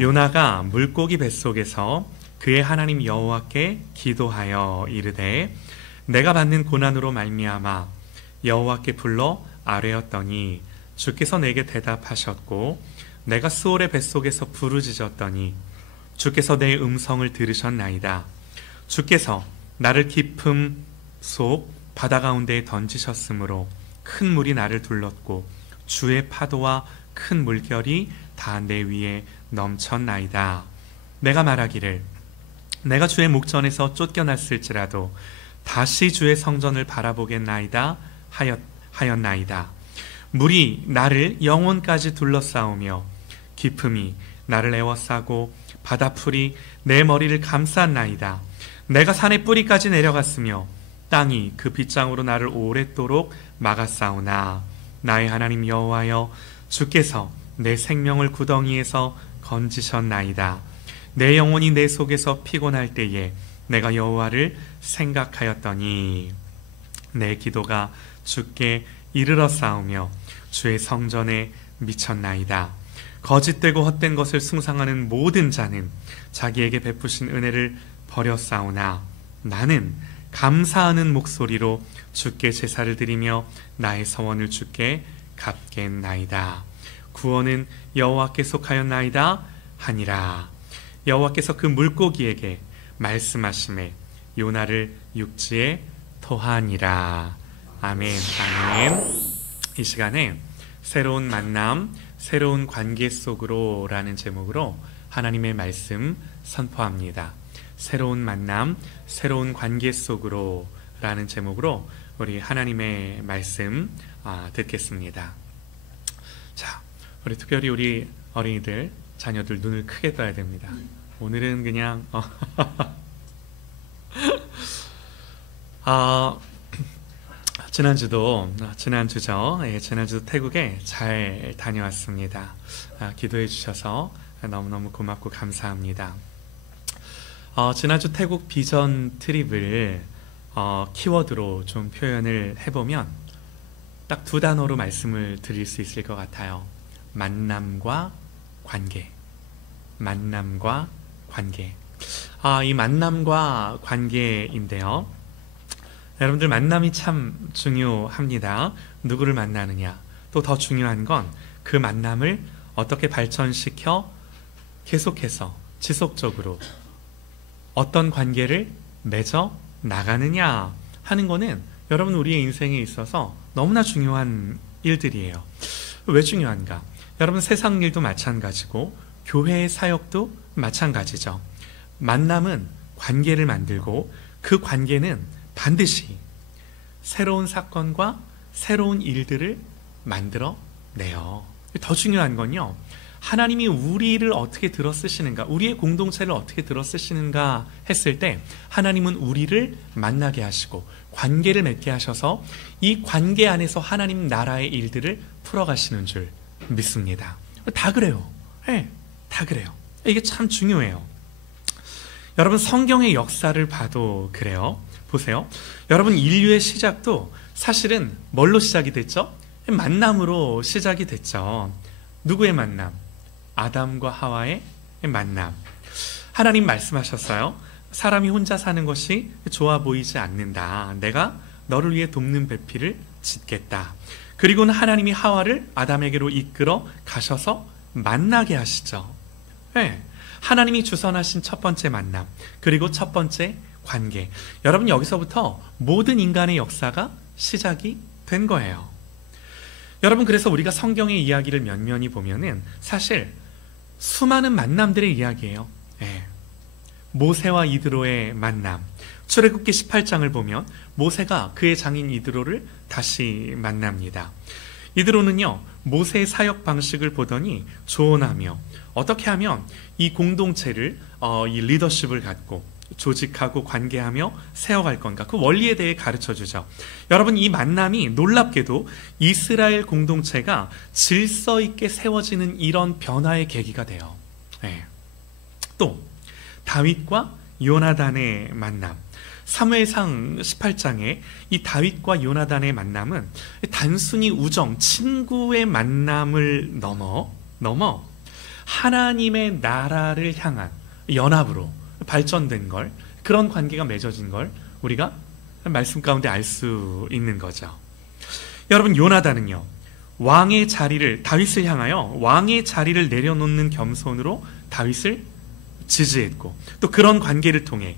요나가 물고기 뱃속에서 그의 하나님 여호와께 기도하여 이르되 내가 받는 고난으로 말미암아 여호와께 불러 아뢰었더니 주께서 내게 대답하셨고 내가 수올의 뱃속에서 부르짖었더니 주께서 내 음성을 들으셨나이다. 주께서 나를 깊음 속 바다 가운데에 던지셨으므로 큰 물이 나를 둘렀고 주의 파도와 큰 물결이 다 내 위에 넘쳤나이다. 내가 말하기를 내가 주의 목전에서 쫓겨났을지라도 다시 주의 성전을 바라보겠나이다 하였나이다. 물이 나를 영혼까지 둘러싸우며 깊음이 나를 에워싸고 바다풀이 내 머리를 감쌌나이다. 내가 산의 뿌리까지 내려갔으며 땅이 그 빗장으로 나를 오랫도록 막았사오나 나의 하나님 여호와여 주께서 내 생명을 구덩이에서 건지셨나이다. 내 영혼이 내 속에서 피곤할 때에 내가 여호와를 생각하였더니 내 기도가 주께 이르렀사오며 주의 성전에 미쳤나이다. 거짓되고 헛된 것을 숭상하는 모든 자는 자기에게 베푸신 은혜를 버렸사오나 나는 감사하는 목소리로 주께 제사를 드리며 나의 서원을 주께 갚겠나이다. 구원은 여호와께 속하였나이다 하니라. 여호와께서 그 물고기에게 말씀하시매 요나를 육지에 토하니라. 아멘. 아멘. 이 시간에 새로운 만남, 새로운 관계 속으로 라는 제목으로 하나님의 말씀 선포합니다. 새로운 만남, 새로운 관계 속으로 라는 제목으로 우리 하나님의 말씀 듣겠습니다. 자, 우리 특별히 우리 어린이들, 자녀들 눈을 크게 떠야 됩니다. 오늘은 그냥 지난주도 태국에 잘 다녀왔습니다. 기도해 주셔서 너무너무 고맙고 감사합니다. 지난주 태국 비전 트립을 키워드로 좀 표현을 해보면 딱 두 단어로 말씀을 드릴 수 있을 것 같아요. 만남과 관계. 만남과 관계. 이 만남과 관계인데요. 여러분들 만남이 참 중요합니다. 누구를 만나느냐. 또 더 중요한 건 그 만남을 어떻게 발전시켜 계속해서 지속적으로 어떤 관계를 맺어 나가느냐 하는 거는 여러분 우리의 인생에 있어서 너무나 중요한 일들이에요. 왜 중요한가? 여러분 세상 일도 마찬가지고 교회의 사역도 마찬가지죠. 만남은 관계를 만들고 그 관계는 반드시 새로운 사건과 새로운 일들을 만들어내요. 더 중요한 건요, 하나님이 우리를 어떻게 들어 쓰시는가, 우리의 공동체를 어떻게 들어 쓰시는가 했을 때 하나님은 우리를 만나게 하시고 관계를 맺게 하셔서 이 관계 안에서 하나님 나라의 일들을 풀어가시는 줄 믿습니다. 다 그래요. 네, 다 그래요. 이게 참 중요해요. 여러분 성경의 역사를 봐도 그래요. 보세요. 여러분 인류의 시작도 사실은 뭘로 시작이 됐죠? 만남으로 시작이 됐죠. 누구의 만남? 아담과 하와의 만남. 하나님 말씀하셨어요. 사람이 혼자 사는 것이 좋아 보이지 않는다. 내가 너를 위해 돕는 배필을 짓겠다. 그리고는 하나님이 하와를 아담에게로 이끌어 가셔서 만나게 하시죠. 네. 하나님이 주선하신 첫 번째 만남, 그리고 첫 번째 관계. 여러분 여기서부터 모든 인간의 역사가 시작이 된 거예요. 여러분 그래서 우리가 성경의 이야기를 면면히 보면은 사실 수많은 만남들의 이야기예요. 네. 모세와 이드로의 만남. 출애굽기 18장을 보면 모세가 그의 장인 이드로를 다시 만납니다. 이드로는요 모세의 사역 방식을 보더니 조언하며 어떻게 하면 이 공동체를 이 리더십을 갖고 조직하고 관계하며 세워갈 건가, 그 원리에 대해 가르쳐주죠. 여러분 이 만남이 놀랍게도 이스라엘 공동체가 질서 있게 세워지는 이런 변화의 계기가 돼요. 네. 또 다윗과 요나단의 만남, 사무엘상 18장에 이 다윗과 요나단의 만남은 단순히 우정, 친구의 만남을 넘어 하나님의 나라를 향한 연합으로 발전된 걸, 그런 관계가 맺어진 걸 우리가 말씀 가운데 알 수 있는 거죠. 여러분, 요나단은요, 왕의 자리를, 다윗을 향하여 왕의 자리를 내려놓는 겸손으로 다윗을 지지했고, 또 그런 관계를 통해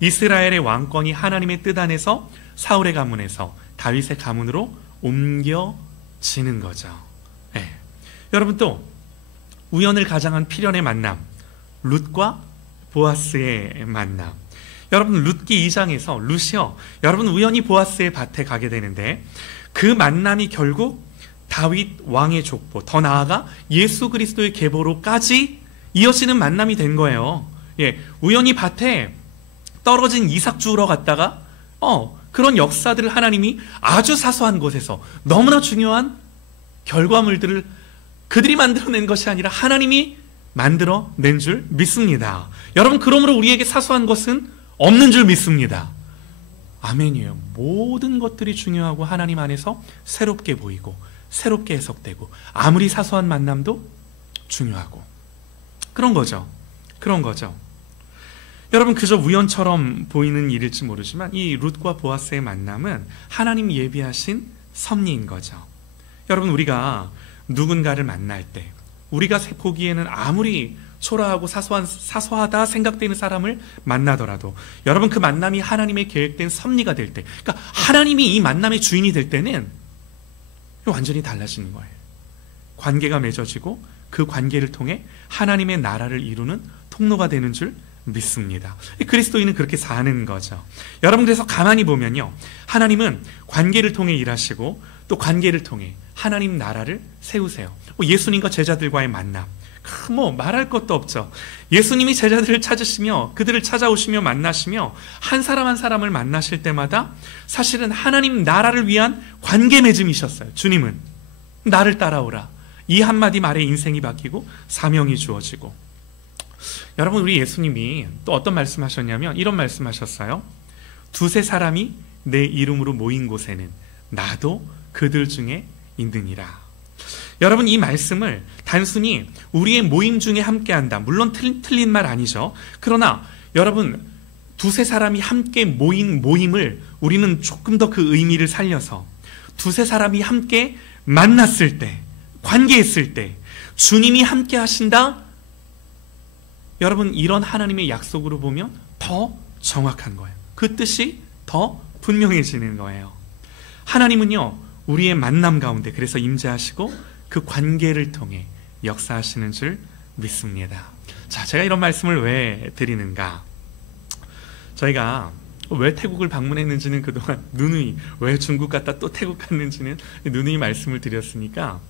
이스라엘의 왕권이 하나님의 뜻 안에서 사울의 가문에서 다윗의 가문으로 옮겨지는 거죠. 네. 여러분, 또 우연을 가장한 필연의 만남, 룻과 보아스의 만남. 여러분, 룻기 2장에서 룻이요, 여러분 우연히 보아스의 밭에 가게 되는데, 그 만남이 결국 다윗 왕의 족보, 더 나아가 예수 그리스도의 계보로까지 이어지는 만남이 된 거예요. 예, 우연히 밭에 떨어진 이삭 주우러 갔다가 그런 역사들을 하나님이 아주 사소한 곳에서 너무나 중요한 결과물들을 그들이 만들어낸 것이 아니라 하나님이 만들어낸 줄 믿습니다. 여러분, 그러므로 우리에게 사소한 것은 없는 줄 믿습니다. 아멘이에요. 모든 것들이 중요하고 하나님 안에서 새롭게 보이고 새롭게 해석되고, 아무리 사소한 만남도 중요하고, 그런 거죠. 그런 거죠. 여러분, 그저 우연처럼 보이는 일일지 모르지만 이 룻과 보아스의 만남은 하나님 예비하신 섭리인 거죠. 여러분, 우리가 누군가를 만날 때, 우리가 보기에는 아무리 초라하고 사소하다 생각되는 사람을 만나더라도, 여러분, 그 만남이 하나님의 계획된 섭리가 될 때, 그러니까 하나님이 이 만남의 주인이 될 때는 완전히 달라지는 거예요. 관계가 맺어지고 그 관계를 통해 하나님의 나라를 이루는 통로가 되는 줄 믿습니다. 그리스도인은 그렇게 사는 거죠. 여러분, 그래서 가만히 보면요, 하나님은 관계를 통해 일하시고 또 관계를 통해 하나님 나라를 세우세요. 예수님과 제자들과의 만남, 말할 것도 없죠. 예수님이 제자들을 찾으시며 그들을 찾아오시며 만나시며 한 사람 한 사람을 만나실 때마다 사실은 하나님 나라를 위한 관계 맺음이셨어요. 주님은 나를 따라오라, 이 한마디 말에 인생이 바뀌고 사명이 주어지고. 여러분, 우리 예수님이 또 어떤 말씀하셨냐면 이런 말씀하셨어요. 두세 사람이 내 이름으로 모인 곳에는 나도 그들 중에 있느니라. 여러분, 이 말씀을 단순히 우리의 모임 중에 함께한다, 물론 틀린 말 아니죠. 그러나 여러분, 두세 사람이 함께 모인 모임을 우리는 조금 더 그 의미를 살려서 두세 사람이 함께 만났을 때, 관계했을 때 주님이 함께 하신다, 여러분, 이런 하나님의 약속으로 보면 더 정확한 거예요. 그 뜻이 더 분명해지는 거예요. 하나님은요, 우리의 만남 가운데 그래서 임재하시고 그 관계를 통해 역사하시는 줄 믿습니다. 자, 제가 이런 말씀을 왜 드리는가? 저희가 왜 태국을 방문했는지는 그동안 누누이, 왜 중국 갔다 또 태국 갔는지는 누누이 말씀을 드렸으니까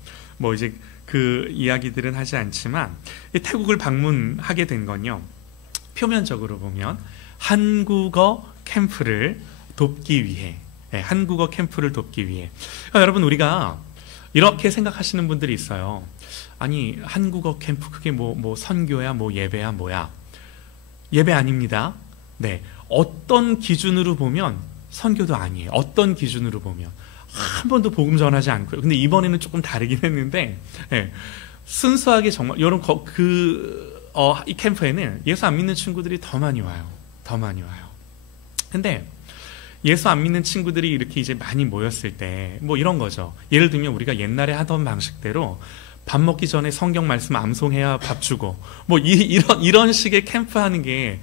이제 그 이야기들은 하지 않지만, 태국을 방문하게 된 건요, 표면적으로 보면 한국어 캠프를 돕기 위해, 한국어 캠프를 돕기 위해. 여러분, 우리가 이렇게 생각하시는 분들이 있어요. 아니, 한국어 캠프 그게 뭐 선교야, 예배야, 뭐야? 예배 아닙니다. 네, 어떤 기준으로 보면 선교도 아니에요. 어떤 기준으로 보면 한 번도 복음 전하지 않고요. 근데 이번에는 조금 다르긴 했는데, 순수하게 정말 여러분, 이 캠프에는 예수 안 믿는 친구들이 더 많이 와요. 더 많이 와요. 근데 예수 안 믿는 친구들이 이렇게 이제 많이 모였을 때 이런 거죠. 예를 들면 우리가 옛날에 하던 방식대로 밥 먹기 전에 성경 말씀 암송해야 밥 주고 이런 식의 캠프 하는 게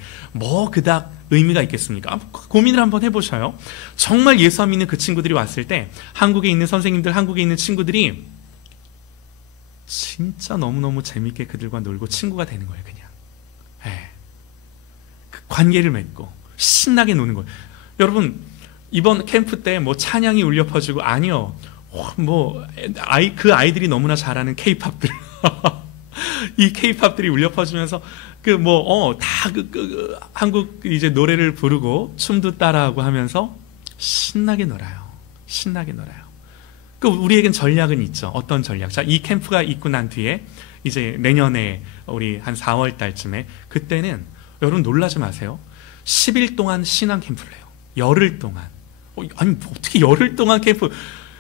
그닥 의미가 있겠습니까? 고민을 한번 해보셔요. 정말 예수 안 믿는 그 친구들이 왔을 때 한국에 있는 선생님들, 한국에 있는 친구들이 진짜 너무너무 재밌게 그들과 놀고 친구가 되는 거예요. 그냥 그 관계를 맺고 신나게 노는 거예요. 여러분, 이번 캠프 때 찬양이 울려 퍼지고, 아니요, 그 아이들이 너무나 잘하는 케이팝들 이 케이팝들이 울려 퍼지면서 한국 이제 노래를 부르고 춤도 따라하고 하면서 신나게 놀아요. 신나게 놀아요. 우리에겐 전략은 있죠. 어떤 전략? 자, 이 캠프가 있고 난 뒤에 이제 내년에 우리 한 4월 달쯤에, 그때는 여러분 놀라지 마세요. 10일 동안 신앙 캠프를 해요. 열흘 동안. 아니, 어떻게 열흘 동안 캠프?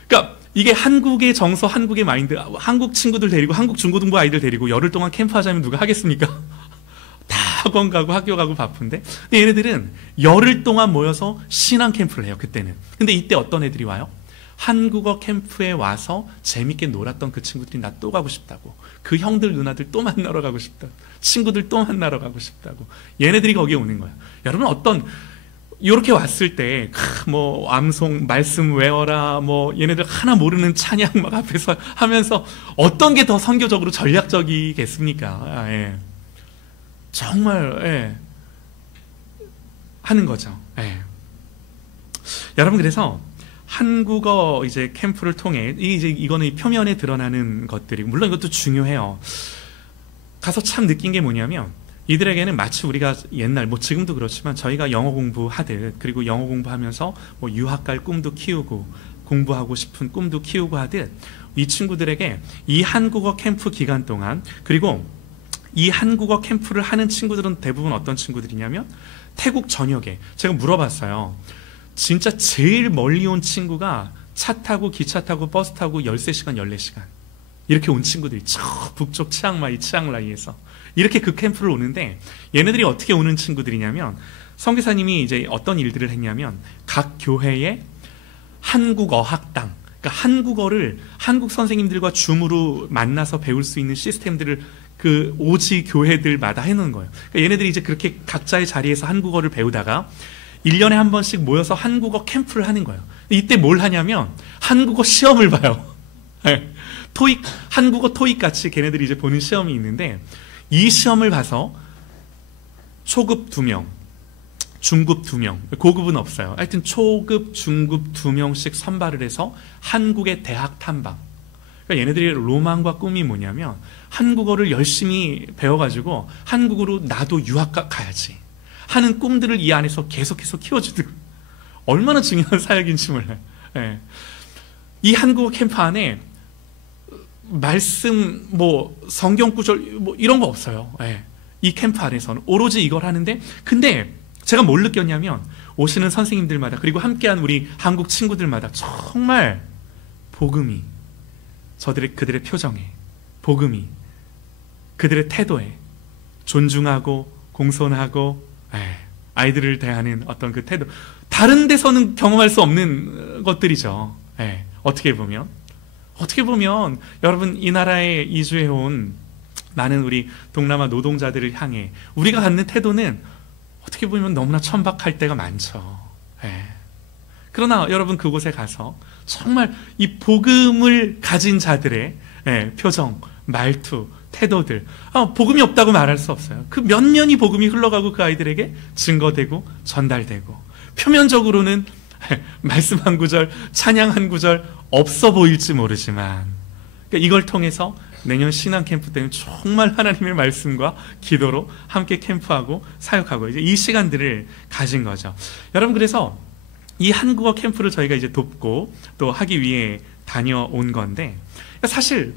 그러니까 이게 한국의 정서, 한국의 마인드, 한국 친구들 데리고, 한국 중고등부 아이들 데리고 열흘 동안 캠프하자면 누가 하겠습니까? 다 학원 가고 학교 가고 바쁜데. 근데 얘네들은 열흘 동안 모여서 신앙 캠프를 해요, 그때는. 근데 이때 어떤 애들이 와요? 한국어 캠프에 와서 재밌게 놀았던 그 친구들이 나 또 가고 싶다고. 그 형들 누나들 또 만나러 가고 싶다고. 친구들 또 만나러 가고 싶다고. 얘네들이 거기에 오는 거야. 여러분 어떤 이렇게 왔을 때 뭐 암송 말씀 외워라 뭐 얘네들 하나 모르는 찬양 막 앞에서 하면서 어떤 게 더 선교적으로 전략적이겠습니까? 예. 정말 예. 하는 거죠. 예. 여러분 그래서 한국어 이제 캠프를 통해 이거는 표면에 드러나는 것들이고 물론 이것도 중요해요. 가서 참 느낀 게 뭐냐면 이들에게는 마치 우리가 옛날 뭐 지금도 그렇지만 저희가 영어 공부하듯 그리고 영어 공부하면서 뭐 유학 갈 꿈도 키우고 공부하고 싶은 꿈도 키우고 하듯 이 친구들에게 이 한국어 캠프 기간 동안 그리고 이 한국어 캠프를 하는 친구들은 대부분 어떤 친구들이냐면 태국 전역에 제가 물어봤어요. 진짜 제일 멀리 온 친구가 차 타고 기차 타고 버스 타고 13시간 14시간 이렇게 온 친구들이 저 북쪽 치앙마이 치앙라이에서 이렇게 그 캠프를 오는데 얘네들이 어떻게 오는 친구들이냐면 선교사님이 이제 어떤 일들을 했냐면 각 교회에 한국어 학당 그러니까 한국어를 한국 선생님들과 줌으로 만나서 배울 수 있는 시스템들을 그 오지 교회들마다 해놓은 거예요. 그러니까 얘네들이 이제 그렇게 각자의 자리에서 한국어를 배우다가 1년에 한 번씩 모여서 한국어 캠프를 하는 거예요. 이때 뭘 하냐면 한국어 시험을 봐요. 토익, 한국어 토익 같이 걔네들이 이제 보는 시험이 있는데 이 시험을 봐서 초급 2명, 중급 2명, 고급은 없어요. 하여튼 초급, 중급 2명씩 선발을 해서 한국의 대학 탐방. 그러니까 얘네들의 로망과 꿈이 뭐냐면 한국어를 열심히 배워가지고 한국으로 나도 유학 가야지 하는 꿈들을 이 안에서 계속해서 키워주더라고요. 얼마나 중요한 사역인지 몰라요. 예. 이 한국어 캠프 안에 말씀, 뭐 성경 구절 뭐 이런 거 없어요. 예. 이 캠프 안에서는 오로지 이걸 하는데 근데 제가 뭘 느꼈냐면 오시는 선생님들마다 그리고 함께한 우리 한국 친구들마다 정말 복음이 그들의 표정에 복음이 그들의 태도에 존중하고 공손하고 아이들을 대하는 어떤 그 태도 다른 데서는 경험할 수 없는 것들이죠. 어떻게 보면 여러분 이 나라에 이주해온 많은 우리 동남아 노동자들을 향해 우리가 갖는 태도는 어떻게 보면 너무나 천박할 때가 많죠. 그러나 여러분 그곳에 가서 정말 이 복음을 가진 자들의 표정, 말투, 태도들 복음이 없다고 말할 수 없어요. 그 면면이 복음이 흘러가고 그 아이들에게 증거되고 전달되고 표면적으로는 말씀 한 구절, 찬양 한 구절 없어 보일지 모르지만 그러니까 이걸 통해서 내년 신앙 캠프 때는 정말 하나님의 말씀과 기도로 함께 캠프하고 사역하고 이제 이 시간들을 가진 거죠. 여러분 그래서 이 한국어 캠프를 저희가 이제 돕고 또 하기 위해 다녀온 건데 사실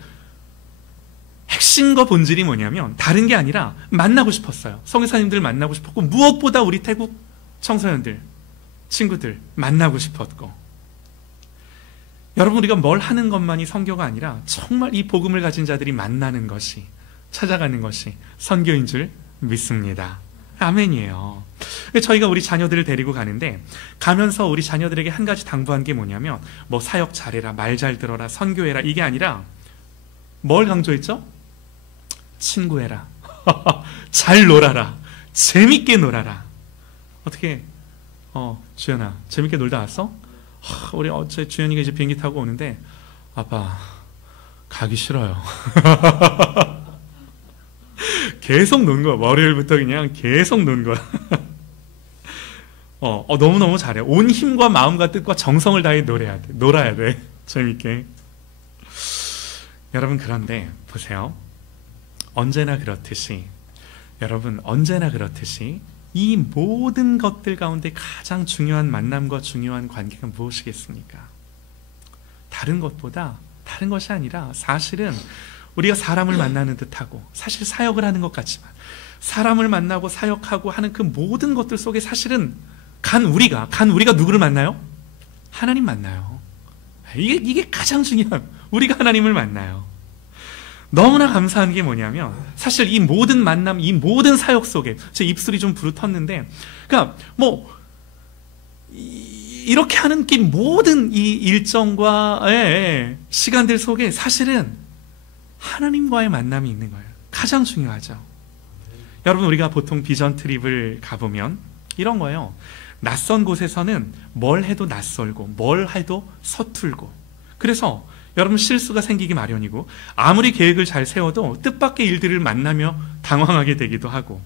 핵심과 본질이 뭐냐면 다른 게 아니라 만나고 싶었어요. 선교사님들 만나고 싶었고 무엇보다 우리 태국 청소년들, 친구들 만나고 싶었고 여러분 우리가 뭘 하는 것만이 선교가 아니라 정말 이 복음을 가진 자들이 만나는 것이 찾아가는 것이 선교인 줄 믿습니다. 아멘이에요. 저희가 우리 자녀들을 데리고 가는데 가면서 우리 자녀들에게 한 가지 당부한 게 뭐냐면 뭐 사역 잘해라, 말 잘 들어라, 선교해라 이게 아니라 뭘 강조했죠? 친구해라. 잘 놀아라. 재밌게 놀아라. 어떻게 주연아 재밌게 놀다 왔어? 우리 어제 주연이가 이제 비행기 타고 오는데 아빠 가기 싫어요. 계속 논 거야. 월요일부터 그냥 계속 논 거야. 너무너무 잘해. 온 힘과 마음과 뜻과 정성을 다해 놀아야 돼. 재밌게. 여러분 그런데 보세요. 여러분 언제나 그렇듯이 이 모든 것들 가운데 가장 중요한 만남과 중요한 관계가 무엇이겠습니까? 다른 것이 아니라 사실은 우리가 사람을 만나는 듯하고 사실 사역을 하는 것 같지만 사람을 만나고 사역하고 하는 그 모든 것들 속에 사실은 간 우리가 누구를 만나요? 하나님 만나요. 이게 가장 중요한, 우리가 하나님을 만나요. 너무나 감사한 게 뭐냐면, 사실 이 모든 만남, 이 모든 사역 속에, 제 입술이 좀 부르텄는데, 그러니까 이렇게 하는 게 모든 이 일정과 시간들 속에 사실은 하나님과의 만남이 있는 거예요. 가장 중요하죠. 여러분, 우리가 보통 비전 트립을 가보면 이런 거예요. 낯선 곳에서는 뭘 해도 낯설고 뭘 해도 서툴고, 그래서 여러분 실수가 생기기 마련이고, 아무리 계획을 잘 세워도 뜻밖의 일들을 만나며 당황하게 되기도 하고,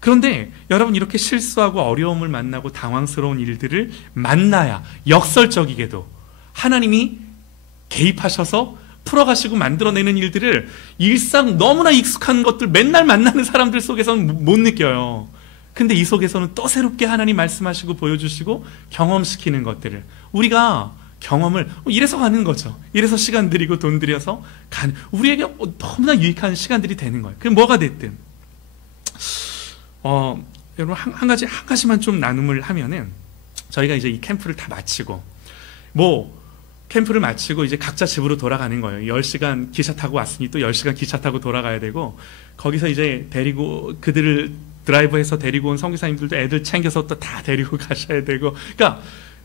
그런데 여러분, 이렇게 실수하고 어려움을 만나고 당황스러운 일들을 만나야 역설적이게도 하나님이 개입하셔서 풀어가시고 만들어내는 일들을 일상 너무나 익숙한 것들 맨날 만나는 사람들 속에서는 못 느껴요. 근데 이 속에서는 또 새롭게 하나님 말씀하시고 보여주시고 경험시키는 것들을 우리가 경험을 이래서 가는 거죠. 이래서 시간 들이고 돈 들여서 가는, 우리에게 너무나 유익한 시간들이 되는 거예요. 그게 뭐가 됐든. 여러분, 한 가지만 좀 나눔을 하면은, 저희가 이제 이 캠프를 다 마치고, 캠프를 마치고 이제 각자 집으로 돌아가는 거예요. 10시간 기차 타고 왔으니 또 10시간 기차 타고 돌아가야 되고, 거기서 이제 데리고, 그들을 드라이브해서 데리고 온 선교사님들도 애들 챙겨서 또 다 데리고 가셔야 되고, 그러니까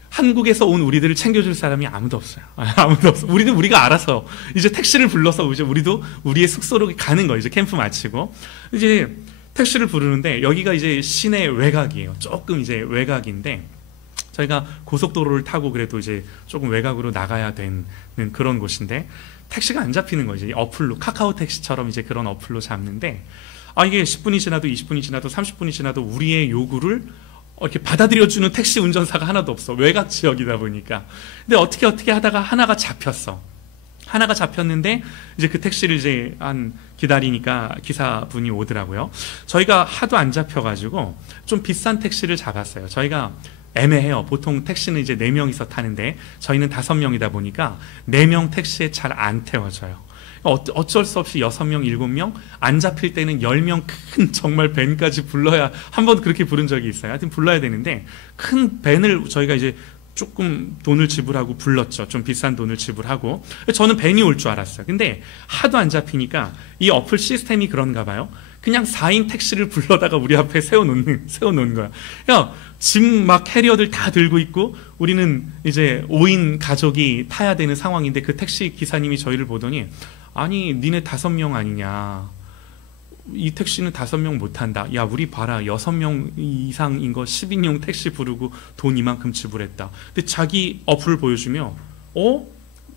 한국에서 온 우리들을 챙겨줄 사람이 아무도 없어요. 아무도 없어. 우리가 알아서 이제 택시를 불러서 이제 우리도 우리의 숙소로 가는 거예요. 이제 캠프 마치고 이제 택시를 부르는데, 여기가 이제 시내 외곽이에요. 조금 이제 외곽인데, 저희가 고속도로를 타고 그래도 이제 조금 외곽으로 나가야 되는 그런 곳인데, 택시가 안 잡히는 거죠. 어플로, 카카오 택시처럼 이제 그런 어플로 잡는데, 이게 10분이 지나도 20분이 지나도 30분이 지나도 우리의 요구를 이렇게 받아들여주는 택시 운전사가 하나도 없어. 외곽 지역이다 보니까. 근데 어떻게 하다가 하나가 잡혔어. 하나가 잡혔는데, 이제 그 택시를 이제 기다리니까 기사분이 오더라고요. 저희가 하도 안 잡혀가지고 좀 비싼 택시를 잡았어요. 저희가 애매해요. 보통 택시는 이제 4명이서 타는데, 저희는 5명이다 보니까 4명 택시에 잘 안 태워져요. 어쩔 수 없이 6명, 7명, 안 잡힐 때는 10명 큰 정말 밴까지 불러야, 한 번 그렇게 부른 적이 있어요. 하여튼 불러야 되는데, 큰 밴을 저희가 이제 조금 돈을 지불하고 불렀죠. 좀 비싼 돈을 지불하고. 저는 밴이 올 줄 알았어요. 근데 하도 안 잡히니까 이 어플 시스템이 그런가 봐요. 그냥 4인 택시를 불러다가 우리 앞에 세워놓은 거야. 짐 막 캐리어들 다 들고 있고, 우리는 이제 5인 가족이 타야 되는 상황인데, 그 택시 기사님이 저희를 보더니, 아니, 니네 5명 아니냐. 이 택시는 5명 못 탄다. 야, 우리 봐라. 6명 이상인 거 10인용 택시 부르고 돈 이만큼 지불했다. 근데 자기 어플을 보여주며,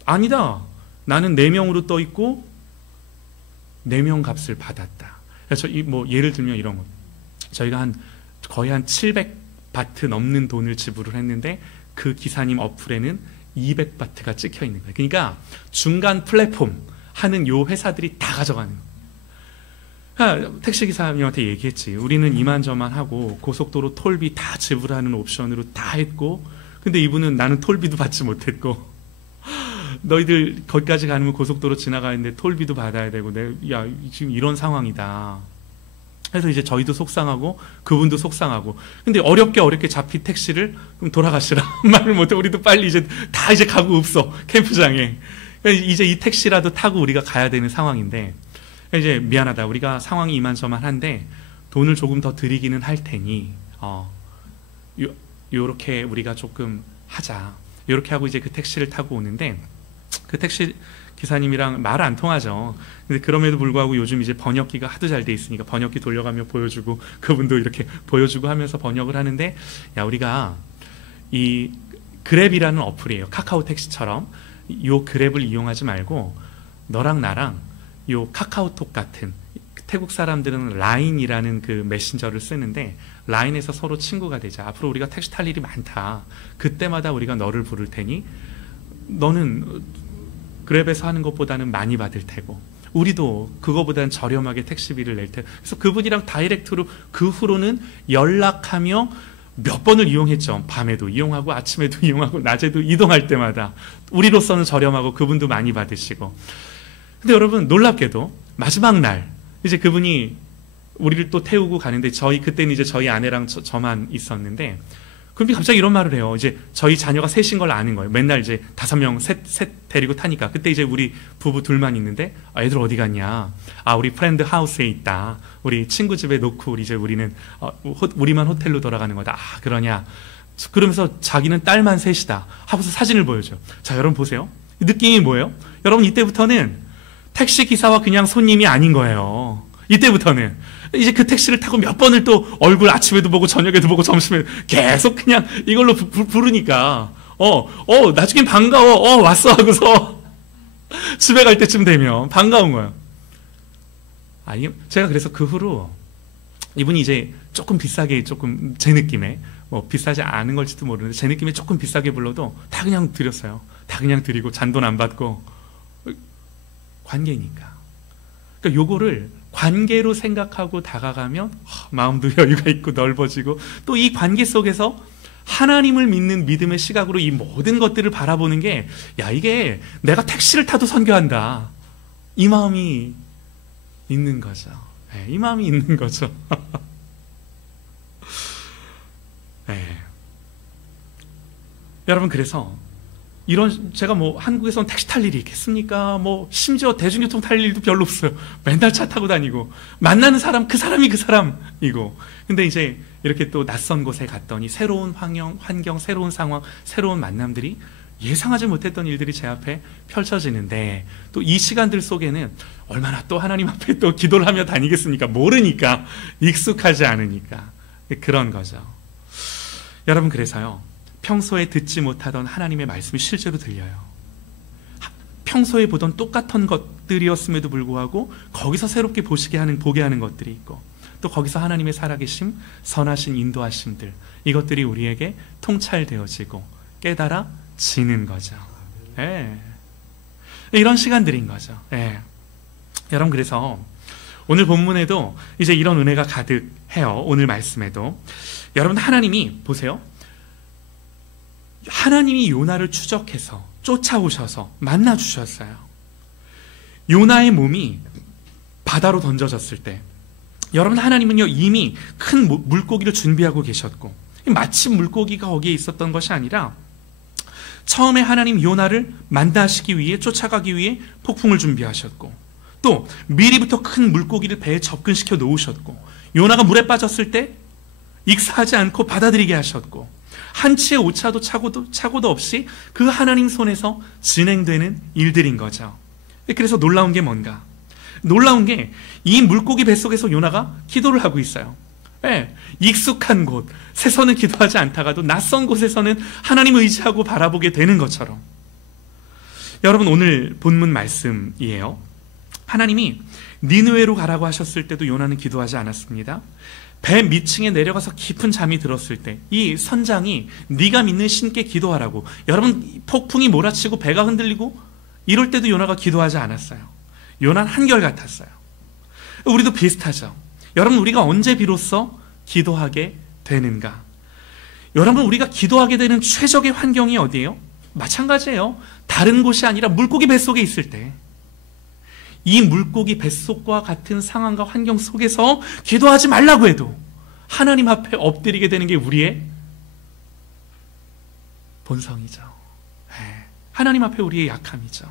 아니다. 나는 4명으로 떠 있고 4명 값을 받았다. 그래서 예를 들면 이런 거. 저희가 거의 한 700바트 넘는 돈을 지불을 했는데, 그 기사님 어플에는 200바트가 찍혀 있는 거예요. 그러니까 중간 플랫폼 하는 요 회사들이 다 가져가는 거예요. 택시기사님한테 얘기했지. 우리는 이만저만 하고 고속도로 톨비 다 지불하는 옵션으로 다 했고, 근데 이분은 나는 톨비도 받지 못했고, 너희들 거기까지 가면 고속도로 지나가는데 톨비도 받아야 되고, 야, 지금 이런 상황이다. 그래서 이제 저희도 속상하고 그분도 속상하고, 근데 어렵게 잡힌 택시를 그럼 돌아가시라 말을 못해. 우리도 빨리 이제 다 이제 가고 없어, 캠프장에. 이제 이 택시라도 타고 우리가 가야 되는 상황인데, 이제 미안하다, 우리가 상황이 이만저만한데 돈을 조금 더 드리기는 할 테니 요렇게 우리가 조금 하자. 요렇게 하고 이제 그 택시를 타고 오는데, 그 택시 기사님이랑 말 안 통하죠. 근데 그럼에도 불구하고 요즘 이제 번역기가 하도 잘 돼 있으니까 번역기 돌려가며 보여주고, 그분도 이렇게 보여주고 하면서 번역을 하는데, 야, 우리가 이 그랩이라는 어플이에요. 카카오 택시처럼. 요 그랩을 이용하지 말고 너랑 나랑 요 카카오톡 같은, 태국 사람들은 라인이라는 그 메신저를 쓰는데, 라인에서 서로 친구가 되자. 앞으로 우리가 택시 탈 일이 많다. 그때마다 우리가 너를 부를 테니 너는 그랩에서 하는 것보다는 많이 받을 테고, 우리도 그거보다는 저렴하게 택시비를 낼 테고. 그래서 그분이랑 다이렉트로 그 후로는 연락하며 몇 번을 이용했죠. 밤에도 이용하고 아침에도 이용하고 낮에도 이동할 때마다 우리로서는 저렴하고 그분도 많이 받으시고. 근데 여러분, 놀랍게도 마지막 날 이제 그분이 우리를 또 태우고 가는데, 그때는 이제 저희 아내랑 저만 있었는데, 그럼 갑자기 이런 말을 해요. 이제 저희 자녀가 셋인 걸 아는 거예요. 맨날 이제 5명 셋 데리고 타니까. 그때 이제 우리 부부 둘만 있는데, 애들 어디 갔냐? 우리 프렌드 하우스에 있다. 우리 친구 집에 놓고 이제 우리는 우리만 호텔로 돌아가는 거다. 그러냐? 그러면서 자기는 딸만 셋이다 하고서 사진을 보여줘요. 자, 여러분 보세요. 느낌이 뭐예요? 여러분 이때부터는 택시 기사와 그냥 손님이 아닌 거예요. 이때부터는 이제 그 택시를 타고 몇 번을 또 얼굴 아침에도 보고 저녁에도 보고 점심에 계속 그냥 이걸로 부르니까 나중엔 반가워. 왔어 하고서 집에 갈 때쯤 되면 반가운 거예요. 제가 그래서 그 후로 이분이 이제 조금 비싸게, 조금 제 느낌에 뭐 비싸지 않은 걸지도 모르는데 제 느낌에 조금 비싸게 불러도 다 그냥 드렸어요. 다 그냥 드리고 잔돈 안 받고. 관계니까. 그러니까 요거를 관계로 생각하고 다가가면 마음도 여유가 있고 넓어지고, 또 이 관계 속에서 하나님을 믿는 믿음의 시각으로 이 모든 것들을 바라보는 게, 이게 내가 택시를 타도 선교한다, 이 마음이 있는 거죠. 네, 이 마음이 있는 거죠. 네. 여러분, 그래서 제가 뭐 한국에서는 택시 탈 일이 있겠습니까? 뭐 심지어 대중교통 탈 일도 별로 없어요. 맨날 차 타고 다니고 만나는 사람, 그 사람이 그 사람이고. 근데 이제 이렇게 또 낯선 곳에 갔더니 새로운 환경, 새로운 상황, 새로운 만남들이, 예상하지 못했던 일들이 제 앞에 펼쳐지는데, 또 이 시간들 속에는 얼마나 또 하나님 앞에 또 기도를 하며 다니겠습니까? 모르니까, 익숙하지 않으니까. 그런 거죠. 여러분, 그래서요, 평소에 듣지 못하던 하나님의 말씀이 실제로 들려요. 평소에 보던 똑같은 것들이었음에도 불구하고 거기서 새롭게 보게 하는 것들이 있고, 또 거기서 하나님의 살아계심, 선하신 인도하심들, 이것들이 우리에게 통찰되어지고 깨달아지는 거죠. 예. 이런 시간들인 거죠. 예. 여러분, 그래서 오늘 본문에도 이제 이런 은혜가 가득해요. 오늘 말씀에도. 여러분, 하나님이 보세요. 하나님이 요나를 추적해서 쫓아오셔서 만나주셨어요. 요나의 몸이 바다로 던져졌을 때, 여러분, 하나님은요 이미 큰 물고기를 준비하고 계셨고, 마침 물고기가 거기에 있었던 것이 아니라 처음에 하나님 요나를 만나시기 위해, 쫓아가기 위해 폭풍을 준비하셨고, 또 미리부터 큰 물고기를 배에 접근시켜 놓으셨고, 요나가 물에 빠졌을 때 익사하지 않고 받아들이게 하셨고, 한치의 오차도 착오도 없이 그 하나님 손에서 진행되는 일들인 거죠. 그래서 놀라운 게 뭔가? 놀라운 게, 이 물고기 뱃속에서 요나가 기도를 하고 있어요. 네, 익숙한 곳, 새서는 기도하지 않다가도 낯선 곳에서는 하나님 의지하고 바라보게 되는 것처럼. 여러분, 오늘 본문 말씀이에요. 하나님이 니느웨로 가라고 하셨을 때도 요나는 기도하지 않았습니다. 배 밑층에 내려가서 깊은 잠이 들었을 때 이 선장이 네가 믿는 신께 기도하라고, 여러분, 폭풍이 몰아치고 배가 흔들리고 이럴 때도 요나가 기도하지 않았어요. 요나는 한결같았어요. 우리도 비슷하죠. 여러분, 우리가 언제 비로소 기도하게 되는가? 여러분, 우리가 기도하게 되는 최적의 환경이 어디예요? 마찬가지예요. 다른 곳이 아니라 물고기 뱃속에 있을 때, 이 물고기 뱃속과 같은 상황과 환경 속에서 기도하지 말라고 해도 하나님 앞에 엎드리게 되는 게 우리의 본성이죠. 하나님 앞에 우리의 약함이죠.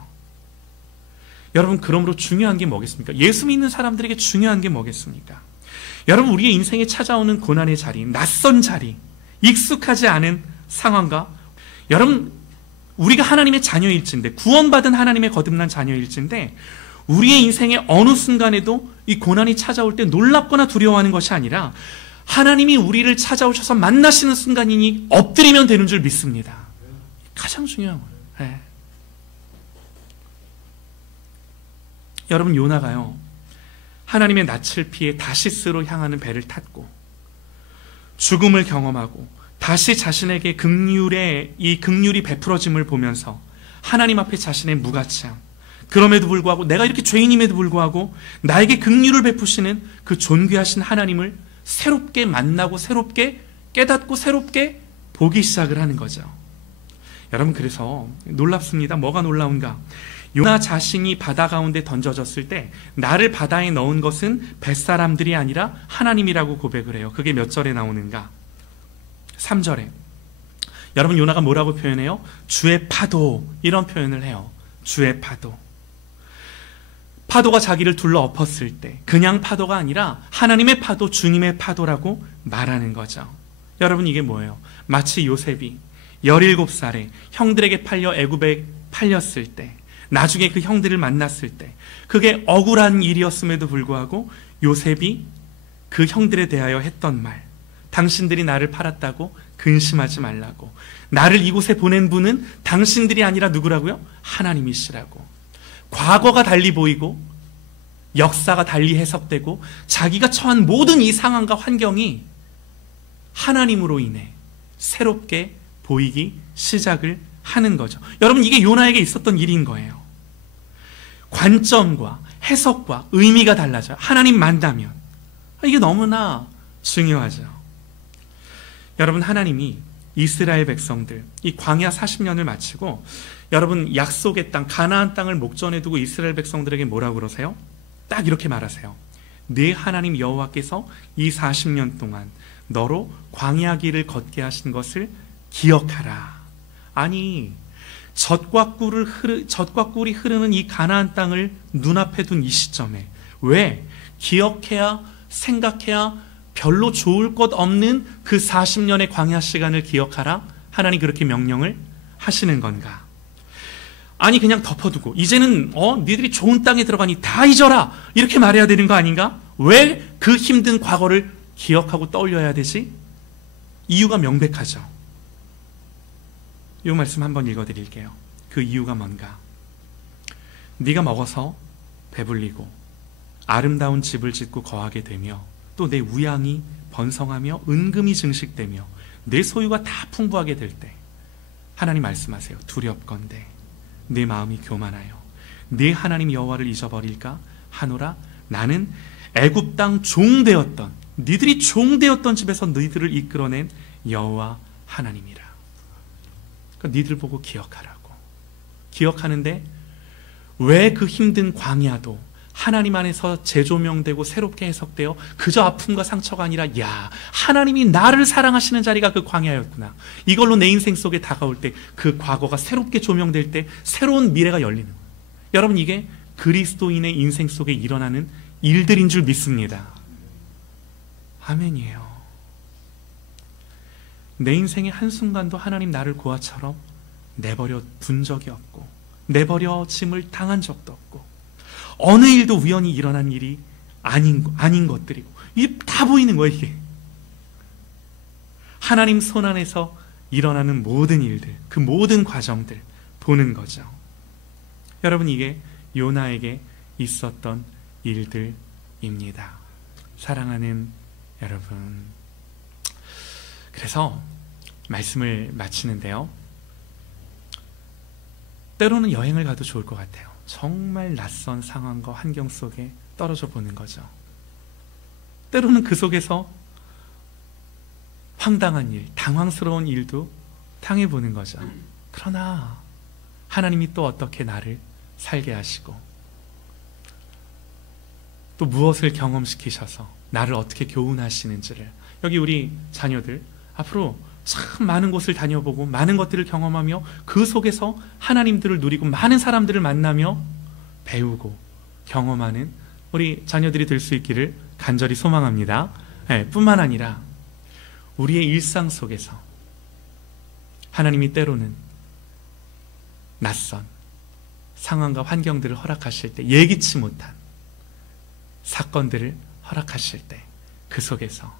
여러분, 그러므로 중요한 게 뭐겠습니까? 예수 믿는 사람들에게 중요한 게 뭐겠습니까? 여러분, 우리의 인생에 찾아오는 고난의 자리, 낯선 자리, 익숙하지 않은 상황과, 여러분, 우리가 하나님의 자녀일진데, 구원받은 하나님의 거듭난 자녀일진데, 우리의 인생의 어느 순간에도 이 고난이 찾아올 때 놀랍거나 두려워하는 것이 아니라, 하나님이 우리를 찾아오셔서 만나시는 순간이니 엎드리면 되는 줄 믿습니다. 가장 중요한 거예요. 네. 여러분, 요나가요, 하나님의 낯을 피해 다시스로 향하는 배를 탔고 죽음을 경험하고 다시 자신에게 긍휼이 베풀어짐을 보면서 하나님 앞에 자신의 무가치함, 그럼에도 불구하고, 내가 이렇게 죄인임에도 불구하고 나에게 긍휼을 베푸시는 그 존귀하신 하나님을 새롭게 만나고 새롭게 깨닫고 새롭게 보기 시작을 하는 거죠. 여러분, 그래서 놀랍습니다. 뭐가 놀라운가? 요나 자신이 바다 가운데 던져졌을 때 나를 바다에 넣은 것은 뱃사람들이 아니라 하나님이라고 고백을 해요. 그게 몇 절에 나오는가? 3절에 여러분, 요나가 뭐라고 표현해요? 주의 파도, 이런 표현을 해요. 주의 파도. 파도가 자기를 둘러 엎었을 때 그냥 파도가 아니라 하나님의 파도, 주님의 파도라고 말하는 거죠. 여러분, 이게 뭐예요? 마치 요셉이 17살에 형들에게 팔려 애굽에 팔렸을 때, 나중에 그 형들을 만났을 때, 그게 억울한 일이었음에도 불구하고 요셉이 그 형들에 대하여 했던 말, 당신들이 나를 팔았다고 근심하지 말라고, 나를 이곳에 보낸 분은 당신들이 아니라 누구라고요? 하나님이시라고. 과거가 달리 보이고 역사가 달리 해석되고 자기가 처한 모든 이 상황과 환경이 하나님으로 인해 새롭게 보이기 시작을 하는 거죠. 여러분, 이게 요나에게 있었던 일인 거예요. 관점과 해석과 의미가 달라져요. 하나님 만나면. 이게 너무나 중요하죠. 여러분, 하나님이 이스라엘 백성들 이 광야 40년을 마치고 여러분 약속의 땅 가나안 땅을 목전에 두고 이스라엘 백성들에게 뭐라고 그러세요? 딱 이렇게 말하세요. 네 하나님 여호와께서 이 40년 동안 너로 광야 길을 걷게 하신 것을 기억하라. 아니, 젖과 꿀이 흐르는 이 가나안 땅을 눈앞에 둔 이 시점에 왜 기억해야, 생각해야 별로 좋을 것 없는 그 40년의 광야 시간을 기억하라? 하나님 그렇게 명령을 하시는 건가? 아니, 그냥 덮어두고 이제는 니들이 좋은 땅에 들어가니 다 잊어라, 이렇게 말해야 되는 거 아닌가? 왜 그 힘든 과거를 기억하고 떠올려야 되지? 이유가 명백하죠. 이 말씀 한번 읽어드릴게요. 그 이유가 뭔가? 네가 먹어서 배불리고 아름다운 집을 짓고 거하게 되며 또 내 우양이 번성하며 은금이 증식되며 내 소유가 다 풍부하게 될 때 하나님 말씀하세요. 두렵건대 내 마음이 교만하여 네 하나님 여호와를 잊어버릴까 하노라. 나는 애굽 땅 종되었던, 니들이 종되었던 집에서 너희들을 이끌어낸 여호와 하나님이라. 그러니까 니들 보고 기억하라고. 기억하는데 왜 그 힘든 광야도 하나님 안에서 재조명되고 새롭게 해석되어 그저 아픔과 상처가 아니라, 야, 하나님이 나를 사랑하시는 자리가 그 광야였구나. 이걸로 내 인생 속에 다가올 때 그 과거가 새롭게 조명될 때 새로운 미래가 열리는 거예요. 여러분, 이게 그리스도인의 인생 속에 일어나는 일들인 줄 믿습니다. 아멘이에요. 내 인생의 한순간도 하나님 나를 고아처럼 내버려 둔 적이 없고 내버려짐을 당한 적도 없고 어느 일도 우연히 일어난 일이 아닌 것들이고 이게 다 보이는 거예요. 이게 하나님 손 안에서 일어나는 모든 일들, 그 모든 과정들 보는 거죠. 여러분, 이게 요나에게 있었던 일들입니다. 사랑하는 여러분, 그래서 말씀을 마치는데요, 때로는 여행을 가도 좋을 것 같아요. 정말 낯선 상황과 환경 속에 떨어져 보는 거죠. 때로는 그 속에서 황당한 일, 당황스러운 일도 당해보는 거죠. 그러나 하나님이 또 어떻게 나를 살게 하시고 또 무엇을 경험시키셔서 나를 어떻게 교훈하시는지를, 여기 우리 자녀들 앞으로 참 많은 곳을 다녀보고 많은 것들을 경험하며 그 속에서 하나님들을 누리고 많은 사람들을 만나며 배우고 경험하는 우리 자녀들이 될 수 있기를 간절히 소망합니다. 뿐만 아니라 우리의 일상 속에서 하나님이 때로는 낯선 상황과 환경들을 허락하실 때, 예기치 못한 사건들을 허락하실 때 그 속에서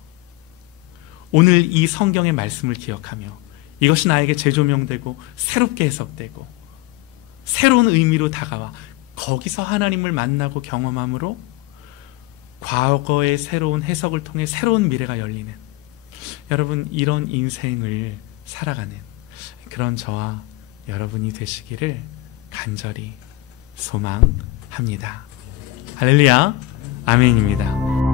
오늘 이 성경의 말씀을 기억하며 이것이 나에게 재조명되고 새롭게 해석되고 새로운 의미로 다가와 거기서 하나님을 만나고 경험함으로 과거의 새로운 해석을 통해 새로운 미래가 열리는, 여러분, 이런 인생을 살아가는 그런 저와 여러분이 되시기를 간절히 소망합니다. 할렐루야, 아멘입니다.